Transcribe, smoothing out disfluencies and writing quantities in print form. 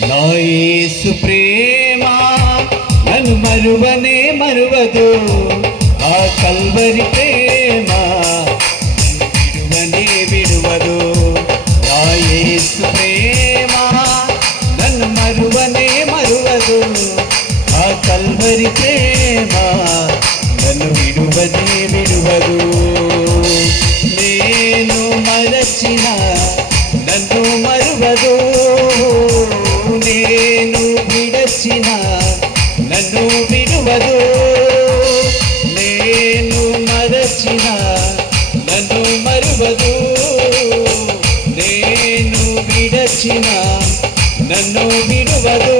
నా యేసు ప్రేమ నన్ను మరువనే మరువదు, ఆ కల్వరి ప్రేమ విడువనే విడువదు. నా యేసు ప్రేమ నన్ను మరువనే మరువదు, ఆ కల్వరి ప్రేమ నన్ను విడువనే విడువదు. నేను మరచిన నన్ను మరువదు, నేను విడచిన నన్ను విడువదు. నేను మరచిన నన్ను మరువదు, నేను విడచిన నన్ను విడువదు.